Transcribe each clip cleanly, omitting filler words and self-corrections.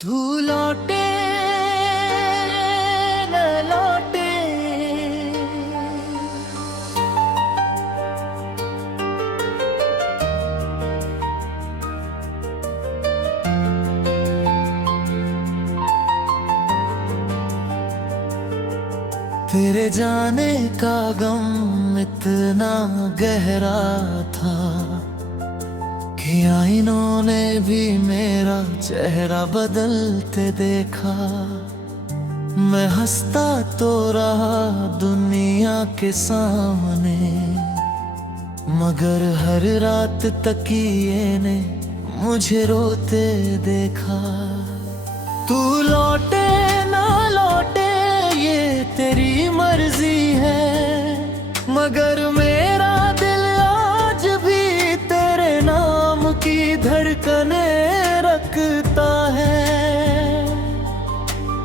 तू लौटे न लौटे, तेरे जाने का गम इतना गहरा था कि आईनों ने भी मेरा चेहरा बदलते देखा। मैं हंसता तो रहा दुनिया के सामने, मगर हर रात तकिए ने मुझे रोते देखा। तू लौटे ना लौटे ये तेरी मर्जी है, मगर मेरा दिल आज भी तेरे नाम की धड़कने रखता है।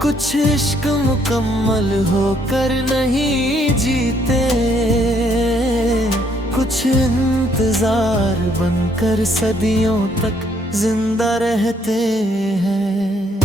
कुछ इश्क मुकम्मल होकर नहीं जीते, कुछ इंतजार बनकर सदियों तक जिंदा रहते हैं।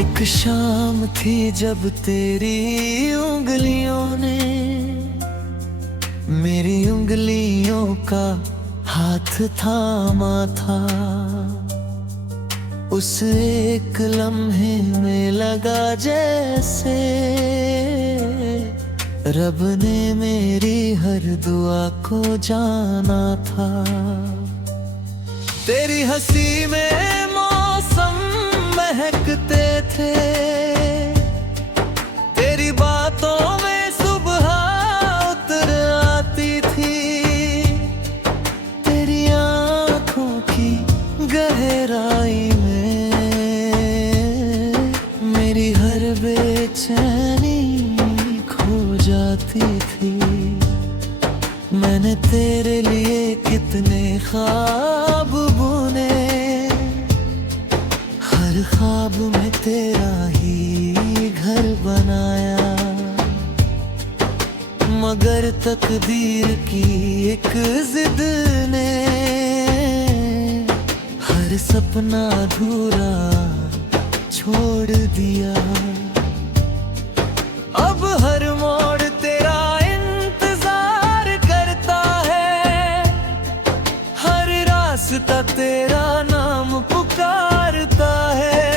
एक शाम थी जब तेरी उंगलियों ने मेरी उंगलियों का हाथ थामा था। उस एक लम्हे में लगा जैसे रब ने मेरी हर दुआ को जाना था। तेरी हंसी में मौसम महकते थे, तेरी बातों में सुबह उतर आती थी। तेरी आँखों की गहराई में मेरी हर बेचैनी खो जाती थी। मैंने तेरे लिए कितने ख्वाब बुने, हर ख्वाब में तेरा ही घर बनाया। मगर तकदीर की एक जिद ने हर सपना अधूरा छोड़ दिया। अब हर मोड़ तेरा इंतजार करता है, हर रास्ता तेरा नाम पुकारता है।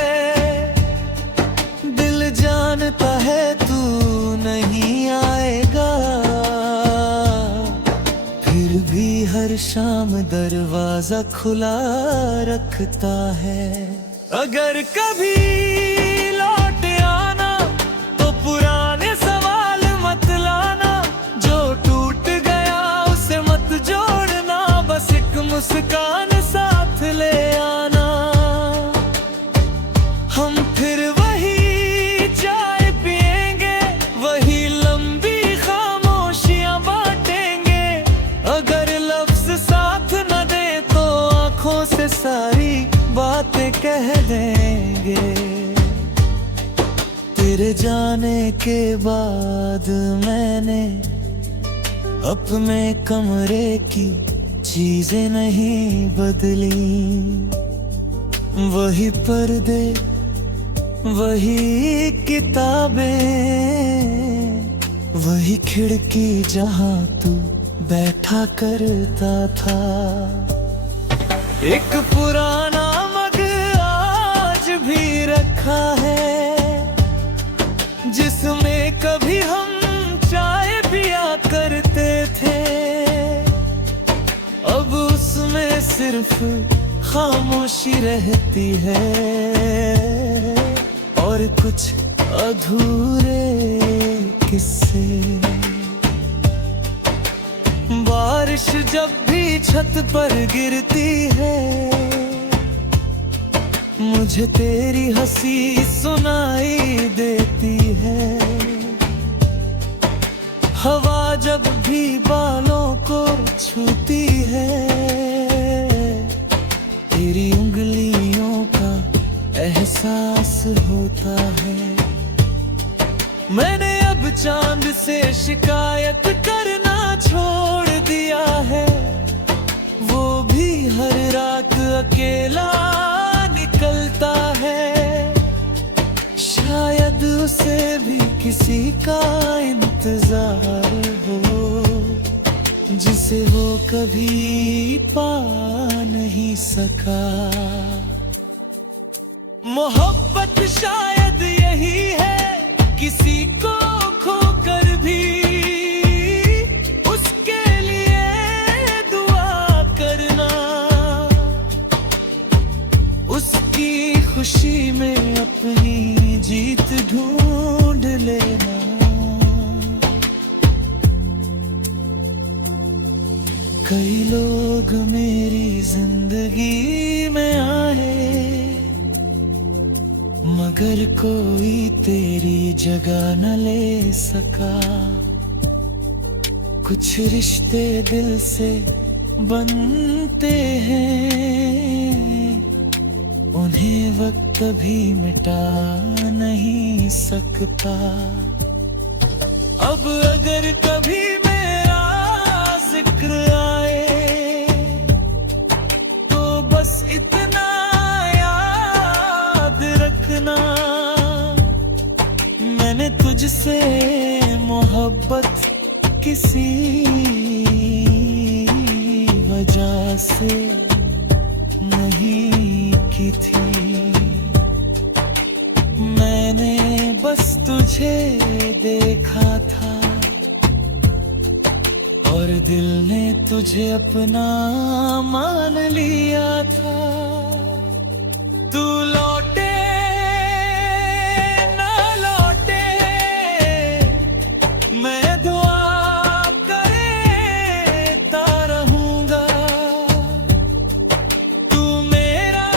दिल जानता है तू नहीं आएगा, फिर भी हर शाम दरवाजा खुला रखता है। अगर कभी लौट आना तो पुराने सवाल मत लाना, जो टूट गया उसे मत जोड़ना, बस एक मुस्कान साथ ले आना। हम फिर वही चाय पिएंगे, वही लंबी खामोशियां बांटेंगे। अगर लफ्ज साथ न दे तो आंखों से सारी बातें कह देंगे। तेरे जाने के बाद मैंने अपने कमरे की चीजें नहीं बदली, वही पर्दे वही किताबें, वही खिड़की जहां तू बैठा करता था। एक पुराना मग आज भी रखा है, जिसमें कभी हम चाय पिया करते थे। अब उसमें सिर्फ खामोशी रहती है और कुछ अधूरे किस्से। बारिश जब भी छत पर गिरती है, मुझे तेरी हंसी सुनाई देती है। हवा जब भी बालों को छूती है, एहसास होता है। मैंने अब चांद से शिकायत करना छोड़ दिया है। वो भी हर रात अकेला निकलता है। शायद उसे भी किसी का इंतजार हो, जिसे वो कभी पा नहीं सका। मोहब्बत शायद यही है, किसी को खोकर भी उसके लिए दुआ करना, उसकी खुशी में अपनी जीत ढूंढ लेना। कई लोग मेरी जिंदगी में आए, मगर कोई तेरी जगह न ले सका। कुछ रिश्ते दिल से बनते हैं, उन्हें वक्त भी मिटा नहीं सकता। अब अगर कभी मेरा जिक्र आए, तो बस इतना याद रखना, मैंने तुझसे मोहब्बत किसी वजह से नहीं की थी। मैंने बस तुझे देखा था, और दिल ने तुझे अपना मान लिया था। तू लौटे ना लौटे, मैं दुआ करता रहूंगा। तू मेरा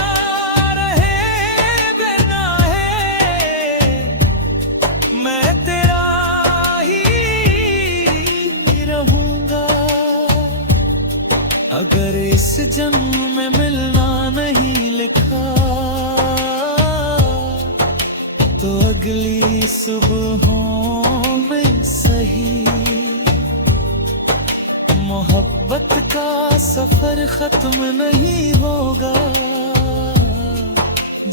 रहे बिना है, मैं तेरा ही रहूंगा। अगर इस जन्म में मिलना नहीं लिखा, तो अगली सुबहों में सही। मोहब्बत का सफर खत्म नहीं होगा,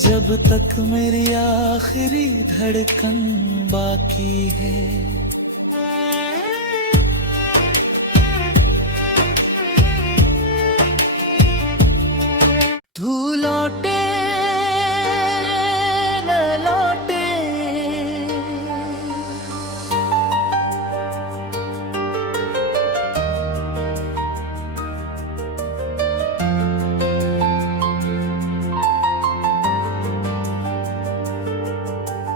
जब तक मेरी आखिरी धड़कन बाकी है। तू लौटे न लौटे,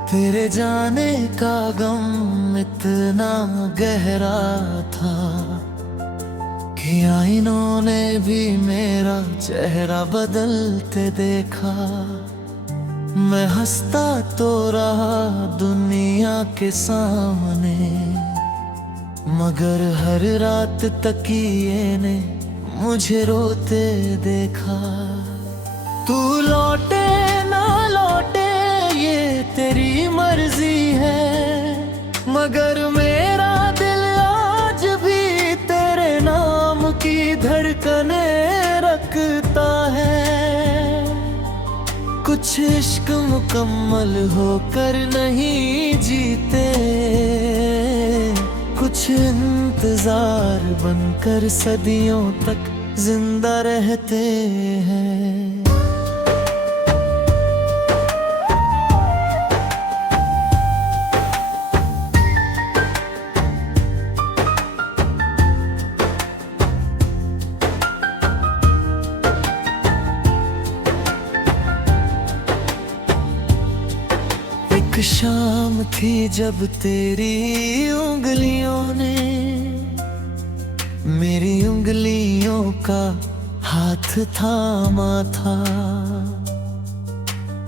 तेरे जाने का गम इतना गहरा था कि आईनों ने भी मेरा चेहरा बदलते देखा। मैं हंसता तो रहा दुनिया के सामने, मगर हर रात तकिए ने मुझे रोते देखा। तू लौटे ना लौटे ये तेरी मर्जी है, मगर मेरा दिल आज भी तेरे नाम की धड़कने रखता है। कुछ इश्क मुकम्मल होकर नहीं जीते, कुछ इंतजार बनकर सदियों तक जिंदा रहते हैं। एक शाम थी जब तेरी उंगलियों ने मेरी उंगलियों का हाथ थामा था।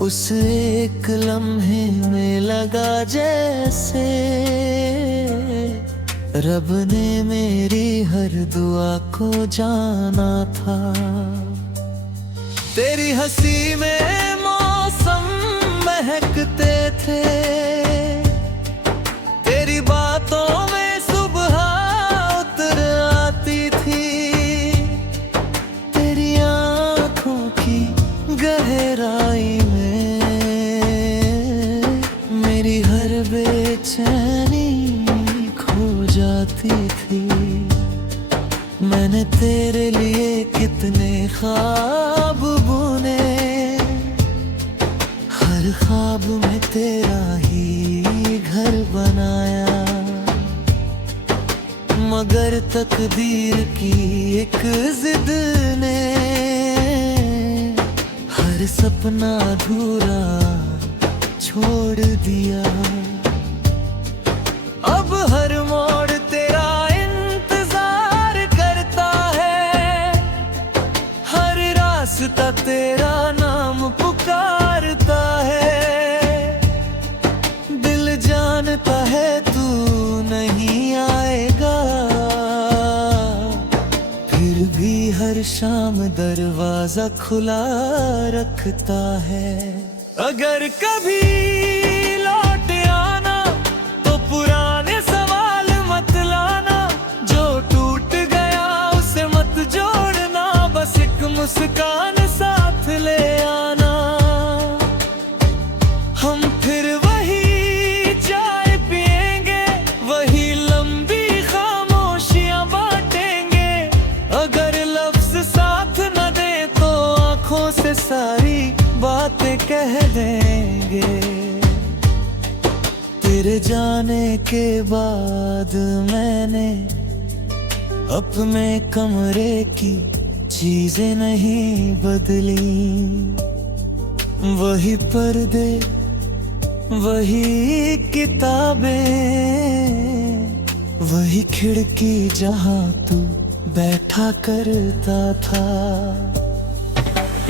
उस एक लम्हे में लगा जैसे रब ने मेरी हर दुआ को जाना था। तेरी हंसी में मौसम ख्वाब में तेरा ही घर बनाया, मगर तकदीर की एक जिद ने हर सपना अधूरा छोड़ दिया। अब हर मोड़ तेरा इंतजार करता है, हर रास्ता तेरा नाम पुकारता है। दिल जानता है तू नहीं आएगा, फिर भी हर शाम दरवाजा खुला रखता है। अगर कभी लौट आना तो पुराने सवाल मत लाना, जो टूट गया उसे मत जोड़ना, बस एक मुस्कान साथ ले आना। हम फिर वही चाय पिएंगे, वही लंबी खामोशियां बांटेंगे। अगर लफ्ज साथ न दे तो आंखों से सारी बातें कह देंगे। तेरे जाने के बाद मैंने अपने कमरे की चीजें नहीं बदली, वही पर्दे वही किताबें, वही खिड़की जहां तू बैठा करता था।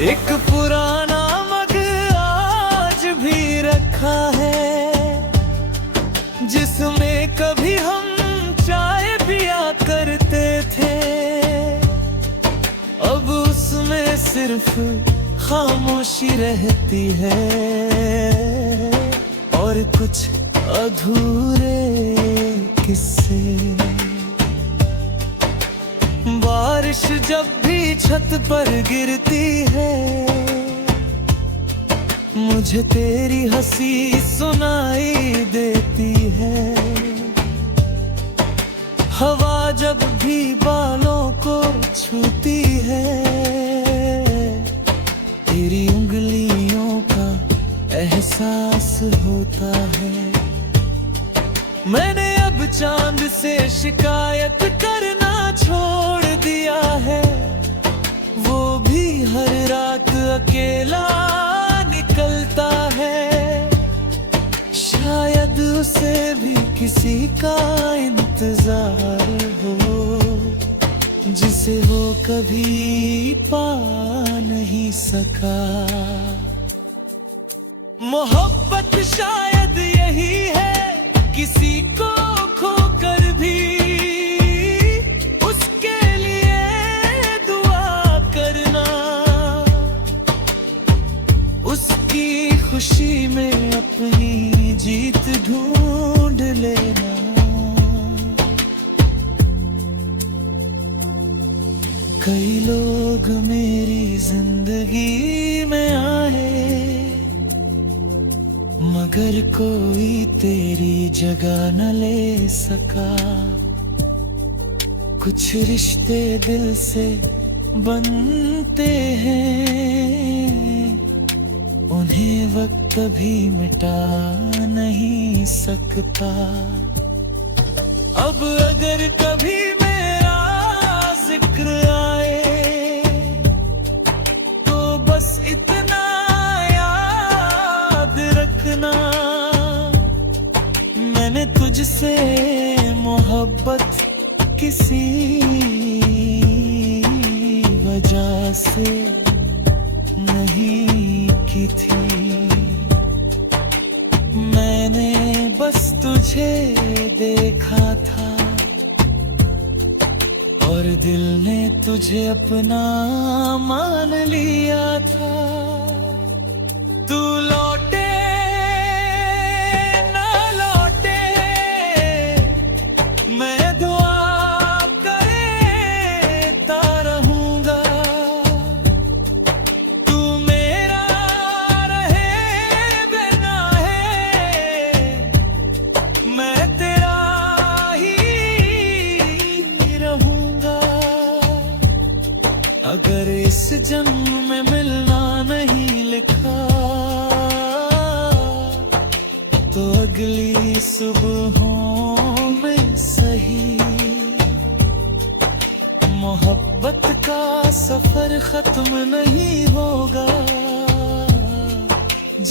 एक पुराना मग आज भी रखा है, जिसमें कभी हम चाय पिया करते थे। अब उसमें सिर्फ खामोशी रहती है और कुछ अधूरे किस्से। बारिश जब भी छत पर गिरती है, मुझे तेरी हंसी सुनाई देती है। हवा जब भी बालों को छूती है, तेरी उंगलियों का एहसास होता है। मैंने अब चांद से शिकायत करना छोड़ दिया है, वो भी हर रात अकेला निकलता है। शायद उसे भी किसी का इंतजार हो, जिसे वो कभी पा नहीं सका। मोहब्बत शायद यही है, किसी को खोकर भी उसके लिए दुआ करना, उसकी खुशी में अपनी जीत ढूंढ लेना। कई लोग मेरी जिंदगी में आए, मगर कोई तेरी जगह न ले सका। कुछ रिश्ते दिल से बनते हैं, उन्हें वक्त भी मिटा नहीं सकता। अब अगर कभी मेरा जिक्र आए तो बस इतना याद रखना, मैंने तुझसे मोहब्बत किसी वजह से नहीं की थी। मैंने बस तुझे देखा था और दिल ने तुझे अपना मान लिया था। तू लौटे ना लौटे, मैं दुआ करता रहूंगा। तू मेरा रहे बिना है, मैं तेरा ही रहूंगा। अगर इस जन्म में मिलना तो अगली सुबहों में सही मोहब्बत का सफर खत्म नहीं होगा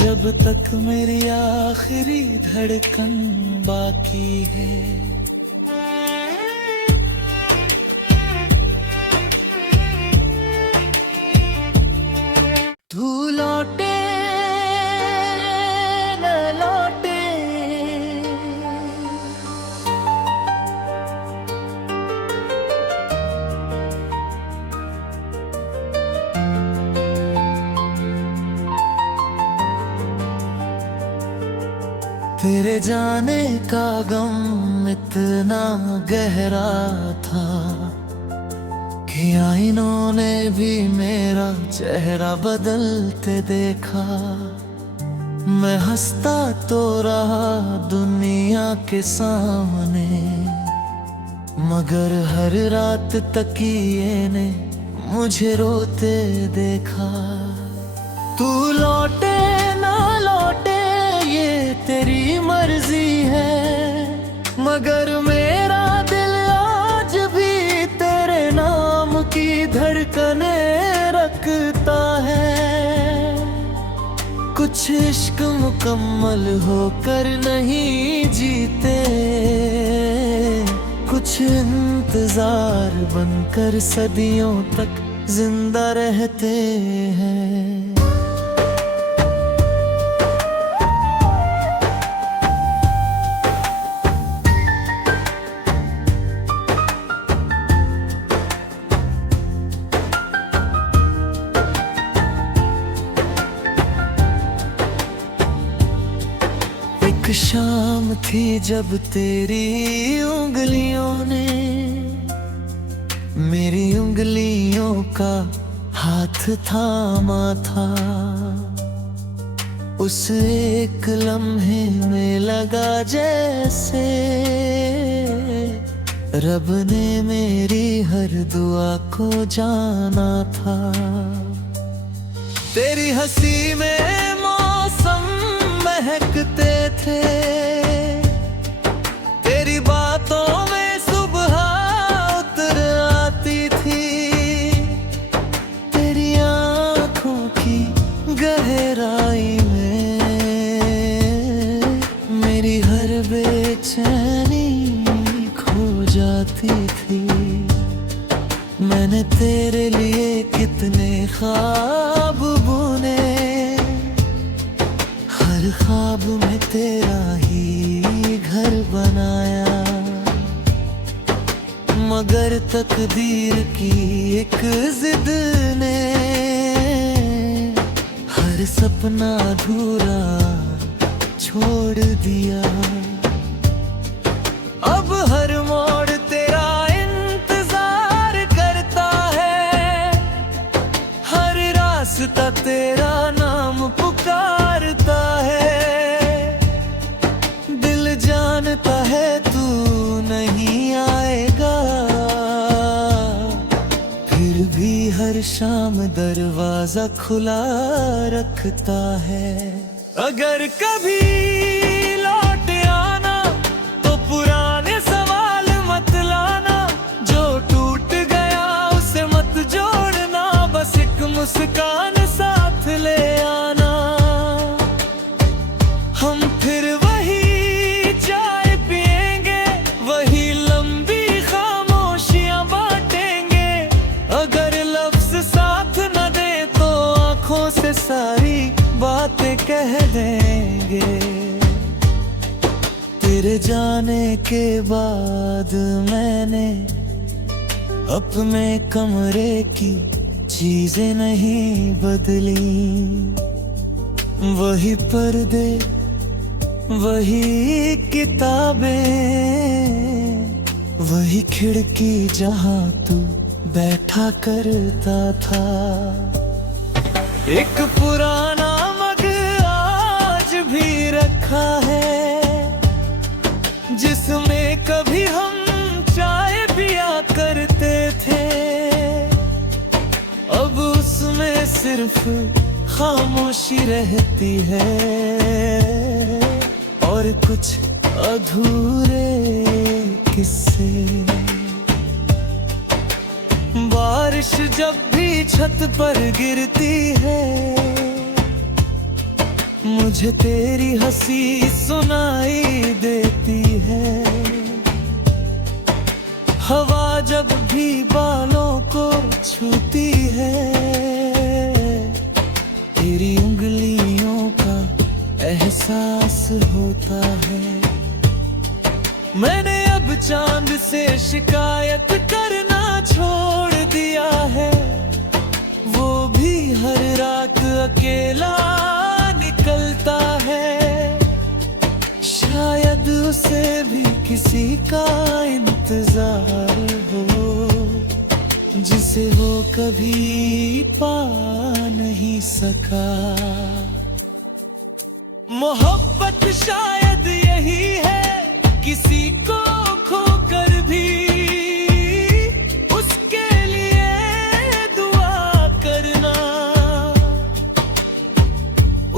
जब तक मेरी आखिरी धड़कन बाकी है। तू लौटे न लौटे तेरे जाने का गम इतना गहरा था कि आईनों ने भी मेरा चेहरा बदलते देखा। मैं हंसता तो रहा दुनिया के सामने, मगर हर रात तकिए ने मुझे रोते देखा। तू लौटे ना लौटे ये तेरी मर्जी है, मगर मेरा दिल आज भी तेरे नाम की धड़कने रखता है। कुछ इश्क मुकम्मल होकर नहीं जीते, कुछ इंतजार बनकर सदियों तक जिंदा रहते हैं। एक शाम थी जब तेरी उंगलियों ने मेरी उंगलियों का हाथ थामा था। उस एक लम्हे में लगा जैसे रब ने मेरी हर दुआ को जाना था। तेरी हंसी में मौसम महकते थे, तेरी बातों में सुबह उतर आती थी। तेरी आँखों की गहराई में मेरी हर बेचैनी खो जाती थी। मैंने तेरे लिए कितने ख्वाब बुने, हर ख्वाब में तेरा ही घर बनाया। मगर तकदीर की एक जिद ने हर सपना अधूरा छोड़ दिया। अब हर मोड़ तेरा इंतजार करता है, हर रास्ता तेरा नाम पुकारता है। दिल जानता है तू नहीं आएगा, फिर भी हर शाम दरवाजा खुला रखता है। अगर कभी लौट आना तो पुराने सवाल मत लाना, जो टूट गया उसे मत जोड़ना, बस एक मुस्कान साथ ले आना। हम फिर वही चाय पिएंगे, वही लंबी खामोशियां बांटेंगे। अगर लफ्ज साथ न दे तो आंखों से सारी बातें कह देंगे। तेरे जाने के बाद मैंने अपने कमरे की चीजें नहीं बदली, वही पर्दे वही किताबें, वही खिड़की जहां तू बैठा करता था। एक पुराना मग आज भी रखा है, जिसमें कभी हम चाय पिया करते थे। अब उसमें सिर्फ खामोशी रहती है और कुछ अधूरे किस्से। बारिश जब भी छत पर गिरती है, मुझे तेरी हंसी सुनाई देती है। हवा जब भी बालों को छूती है, तेरी उंगलियों का एहसास होता है। मैंने अब चांद से शिकायत करना छोड़ दिया है, वो भी हर रात अकेला निकलता है। शायद उसे भी किसी का इंतजार हो, जिसे वो कभी पा नहीं सका। मोहब्बत शायद यही है, किसी को खोकर भी उसके लिए दुआ करना,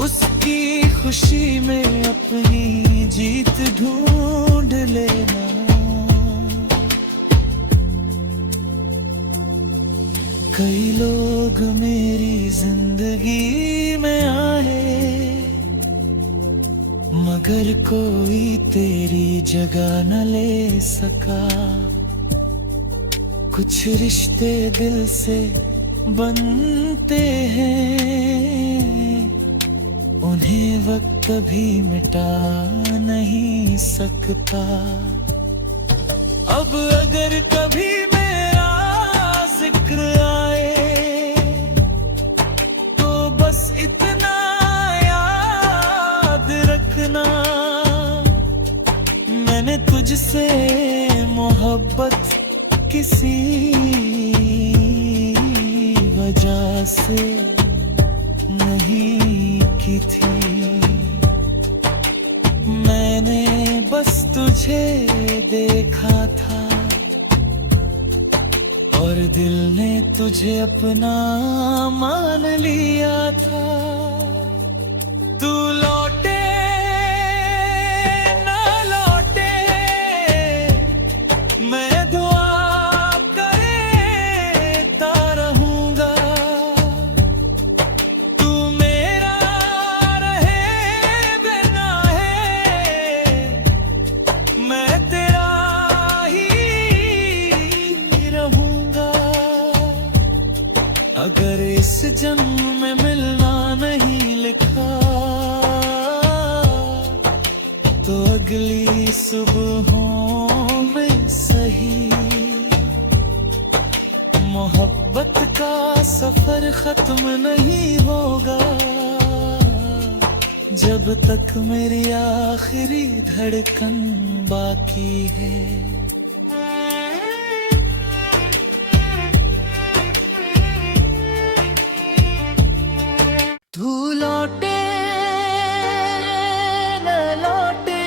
उसकी खुशी में अपनी जीत ढूंढ लेना। कई लोग मेरी जिंदगी में आए, मगर कोई तेरी जगह न ले सका। कुछ रिश्ते दिल से बनते हैं, उन्हें वक्त भी मिटा नहीं सकता। अब अगर कभी मेरा जिक्र आए, तो बस इतना याद रखना, मैंने तुझसे मोहब्बत किसी वजह से नहीं की थी। मैंने बस तुझे देखा था, और दिल ने तुझे अपना मान लिया था। तू लौटे ना लौटे, मैं दुआ करता रहूंगा। तू मेरा रहे बिना है, मैं तेरा ही रहूंगा। अगर इस जन्म में मिलना नहीं लिखा, तो अगली सुबहों में सही। मोहब्बत का सफर खत्म नहीं होगा, जब तक मेरी आखिरी धड़कन बाकी है। तू लौटे न लौटे,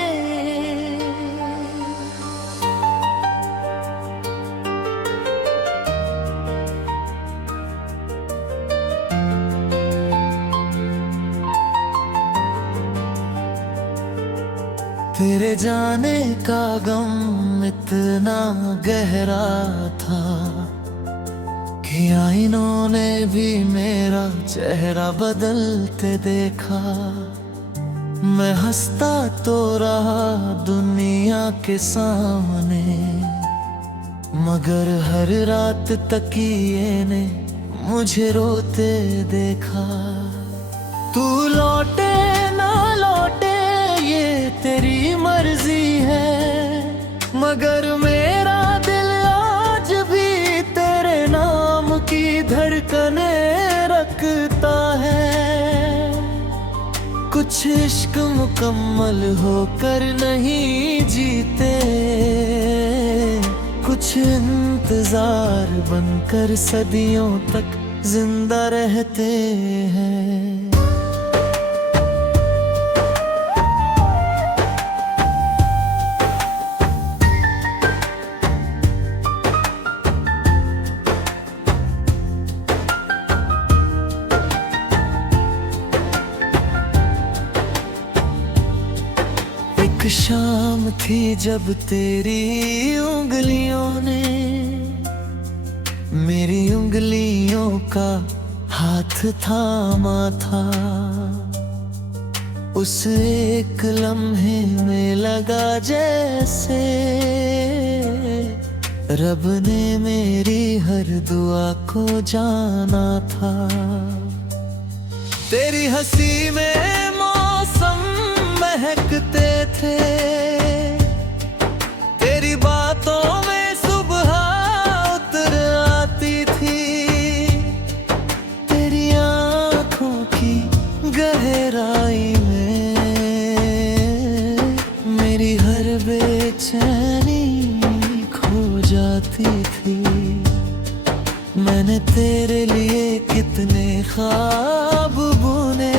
तेरे जाने का गम इतना गहरा था कि आईनों ने भी मेरा चेहरा बदलते देखा। मैं हंसता तो रहा दुनिया के सामने, मगर हर रात तकिए ने मुझे रोते देखा। तू लौटे ना लौटे ये तेरी मर्जी है, मगर मेरा दिल आज भी तेरे नाम की धड़कने रखता है। कुछ इश्क मुकम्मल होकर नहीं जीते, कुछ इंतजार बनकर सदियों तक जिंदा रहते हैं। एक शाम थी जब तेरी उंगलियों ने मेरी उंगलियों का हाथ थामा था। उस एक लम्हे में लगा जैसे रब ने मेरी हर दुआ को जाना था। तेरी हंसी में मौसम महकते थे, तेरी बातों में सुबह उतर आती थी, तेरी आंखों की गहराई में मेरी हर बेचैनी खो जाती थी। मैंने तेरे लिए कितने ख्वाब बुने,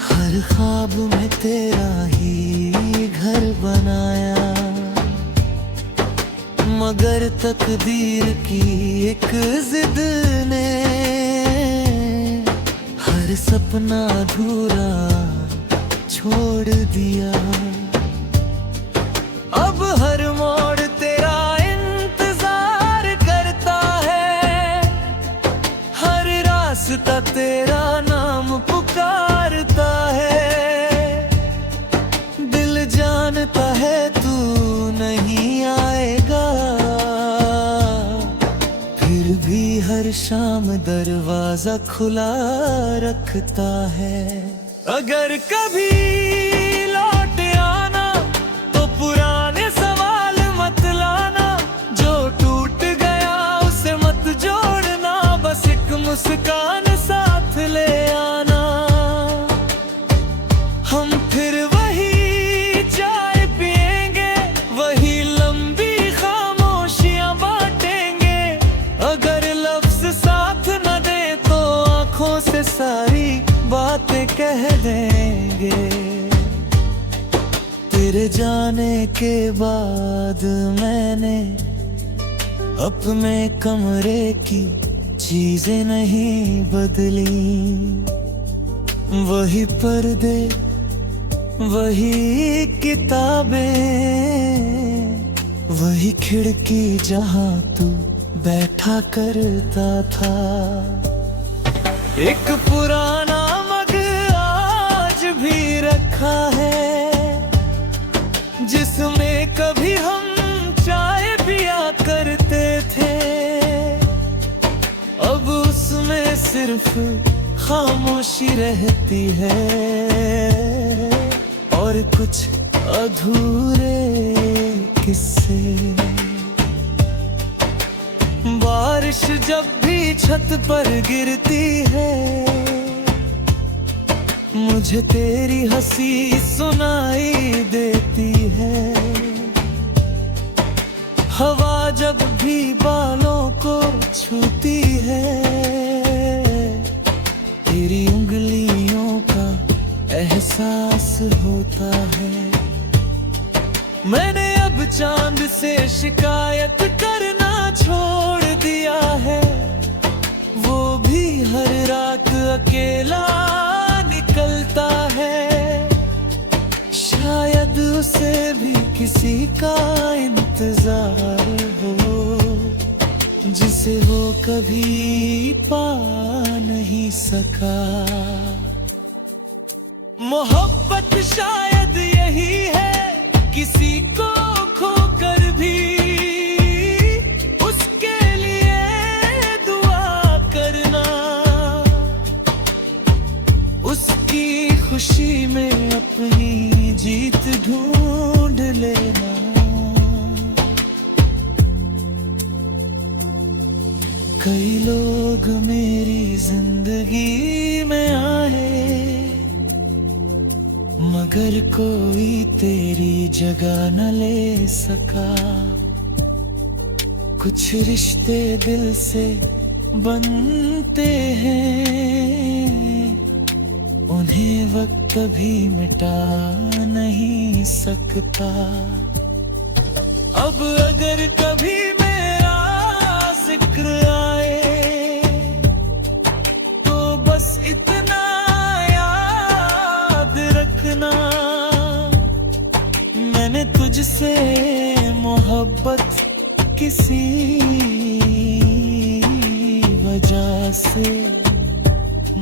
हर ख्वाब में तेरा ही घर बनाया, मगर तकदीर की एक जिद ने हर सपना अधूरा छोड़ दिया। अब हर मोड़ तेरा इंतजार करता है, हर रास्ता तेरा नाम पुकारता है। दिल जानता है तू नहीं आएगा, फिर भी हर शाम दरवाजा खुला रखता है। अगर कभी लौट आना तो पुराने सवाल मत लाना, जो टूट गया उसे मत जोड़ना, बस एक मुस्कान साथ ले आना। हम फिर वही चाय पिएंगे, वही लंबी खामोशियां बांटेंगे। अगर लफ्ज साथ न दे तो आंखों से सारी बातें कह देंगे। तेरे जाने के बाद मैंने अपने कमरे की चीजें नहीं बदली, वही पर्दे वही किताबें, वही खिड़की जहां तू बैठा करता था। एक पुराना मग आज भी रखा है, जिसमें कभी हम चाय पिया करते थे। अब उसमें सिर्फ खामोशी रहती है और कुछ अधूरे किस्से। बारिश जब भी छत पर गिरती है, मुझे तेरी हंसी सुनाई देती है। हवा जब भी बालों को छूती है, तेरी उंगलियों का एहसास होता है। मैंने अब चांद से शिकायत करना छोड़ दिया है, वो भी हर रात अकेला निकलता है। शायद उसे भी किसी का इंतजार हो, जिसे वो कभी पा नहीं सका। मोहब्बत शायद यही है, किसी को खोकर भी उसके लिए दुआ करना, उसकी खुशी में अपनी जीत ढूंढ लेना। कई लोग मेरी जिंदगी में आए, मगर कोई तेरी जगह न ले सका। कुछ रिश्ते दिल से बनते हैं, उन्हें वक्त कभी मिटा नहीं सकता। अब अगर कभी मेरा जिक्र आए तो बस इतना याद रखना, तुझसे मोहब्बत किसी वजह से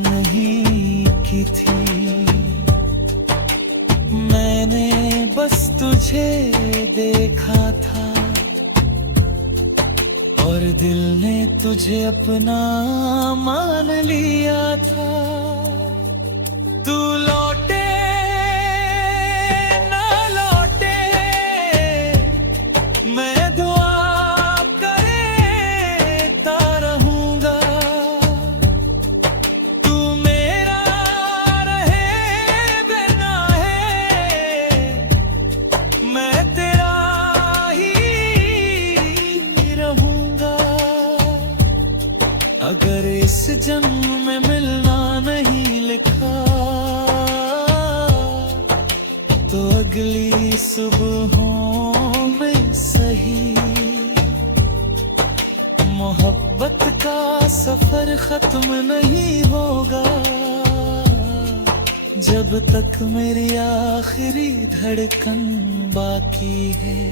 नहीं की थी। मैंने बस तुझे देखा था और दिल ने तुझे अपना मान लिया था। तू लौटे ना लौटे मैं दुआ करता रहूंगा। तू मेरा रहे बिना है मैं तेरा ही रहूंगा। अगर इस जन्म में मिलना नहीं लिखा तो अगली सुबहों में सही मोहब्बत का सफर खत्म नहीं होगा जब तक मेरी आखिरी धड़कन बाकी है।